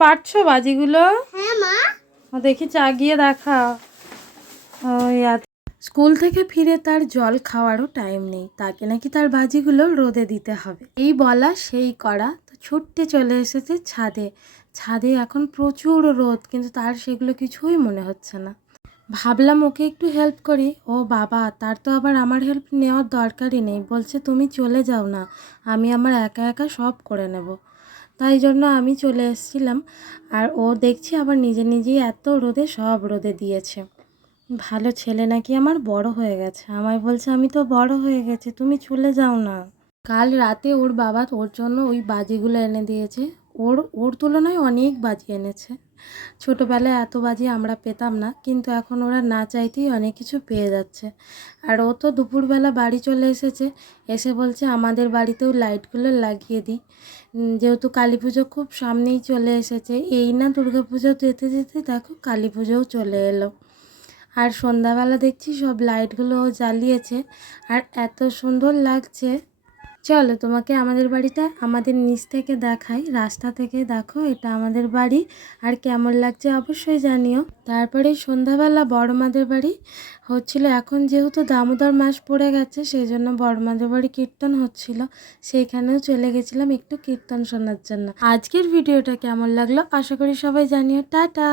পারছো বাজিগুলো? হ্যাঁ মা। দেখি চাগিয়ে দেখা। স্কুল থেকে ফিরে তার জল খাওয়ারও টাইম নেই, তাকে নাকি তার বাজিগুলো রোদে দিতে হবে। এই বলা সেই করা, তো ছুটতে চলে এসেছে ছাদে। ছাদে এখন প্রচুর রোদ, কিন্তু তার সেগুলো কিছুই মনে হচ্ছে না। ভাবলাম ওকে একটু হেল্প করি। ও বাবা, তার তো আবার আমার হেল্প নেওয়ার দরকারই নেই, বলছে তুমি চলে যাও না, আমি আমার একা একা সব করে নেব। তাই জন্য আমি চলে এসেছিলাম। আর ও দেখছি আবার নিজে নিজেই এত রোদে সব রোদে দিয়েছে। ভালো ছেলে নাকি আমার বড় হয়ে গেছে, আমায় বলছে আমি তো বড় হয়ে গেছি, তুমি চলে যাও না। কাল রাতে ওর বাবা ওর জন্য ওই বাজিগুলো এনে দিয়েছে। ওর ওর তুলনায় অনেক বাজি এনেছে। ছোটোবেলায় এত বাজি আমরা পেতাম না, কিন্তু এখন ওরা না চাইতেই অনেক কিছু পেয়ে যাচ্ছে। আর ও তো দুপুরবেলা বাড়ি চলে এসেছে, এসে বলছে আমাদের বাড়িতেও লাইটগুলো লাগিয়ে দিই। যেহেতু কালী পুজো খুব সামনেই চলে এসেছে, এই না দুর্গা পুজো যেতে যেতে দেখো কালী পুজোও চলে এলো। আর সন্ধ্যাবেলা দেখছি সব লাইটগুলো জ্বালিয়েছে, আর এত সুন্দর লাগছে। চলো তোমাকে আমাদের বাড়িটা আমাদের নিচ থেকে দেখাই, রাস্তা থেকে দেখো এটা আমাদের বাড়ি, আর কেমন লাগছে অবশ্যই জানিও। তারপরে সন্ধ্যাবেলা বড়মাদের বাড়ি হচ্ছিল। এখন যেহেতু দামোদর মাস পড়ে গেছে, সেই জন্য বড়মাদের বাড়ি কীর্তন হচ্ছিল, সেইখানেও চলে গেছিলাম একটু কীর্তন শোনার জন্য। আজকের ভিডিওটা কেমন লাগলো আশা করি সবাই জানিও। টাটা।